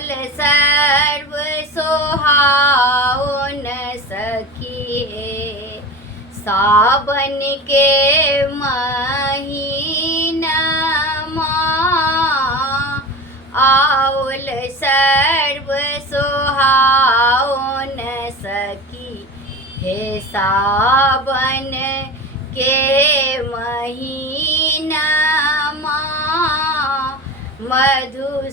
सर्व सोहावन सखी है सावन के महीना आओल सर्व सोहावन सखी हे सावन के महीना मधुश्रावणी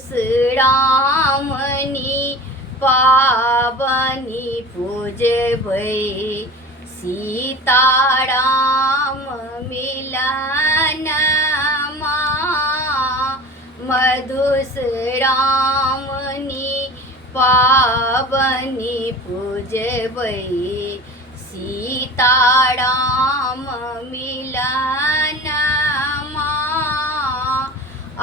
पावनी पूजबै सीताराम मिलन मधुश्रावणी पावनी पूजबै सीताराम मिलन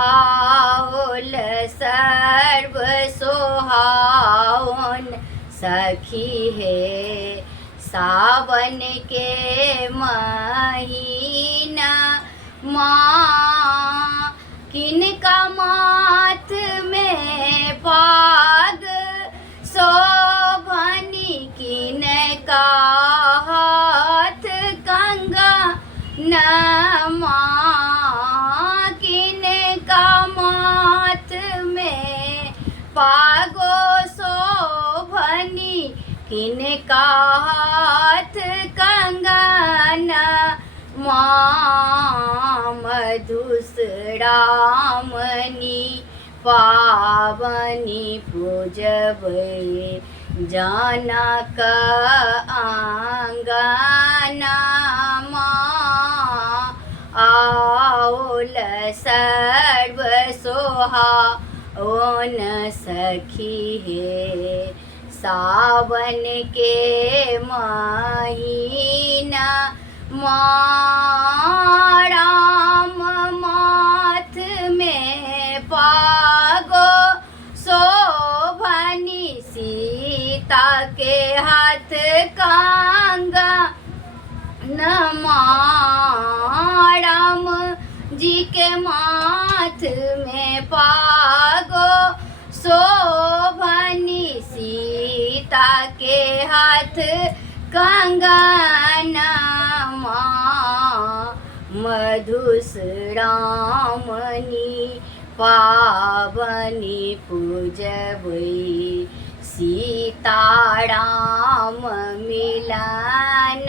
आओल सर्व सोहावन सखी है सावन के महीना किनका माथ में पाग शोभनी किनका हाथ कंगा नमा किनका माथ में पागो शोभनी किनका हाथ कंगन मधुश्रावणी पावनी पूजबै जनक आंगनमा आओल सर्व सोहावन सखी है सावन के महीना राम माथ में पागो शोभनी सीता के हाथ कंगा राम जी के माथ में पागो शोभनी सीता के हाथ कंगनमा मधुश्रावणी पावनी पूजबै सीताराम मिलन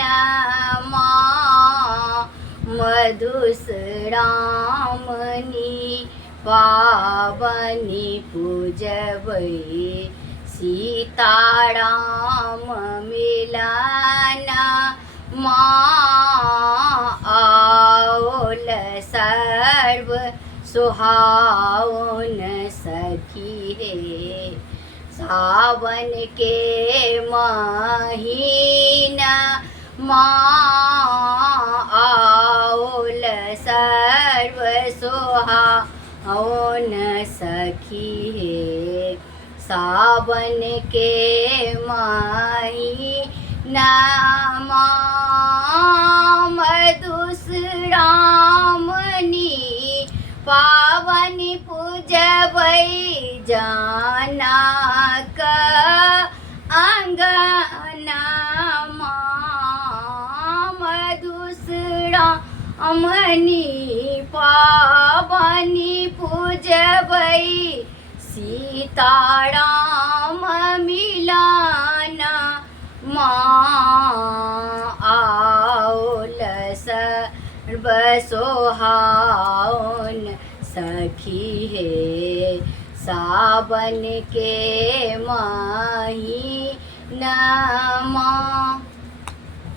मधुश्रावणी पावनी पूजबै सीताराम मिलन आओल सर्व सुहावन सखी है सावन के महीना आओल सर्व सुहावन सखी है सावन के महीना मधुश्रावणी पावनी पूजबै जनक अंगनमा मधुश्रावणी पावनी पूजबै सीताराम मिलन आओल सर्व सोहावन सखी है सावन के महीना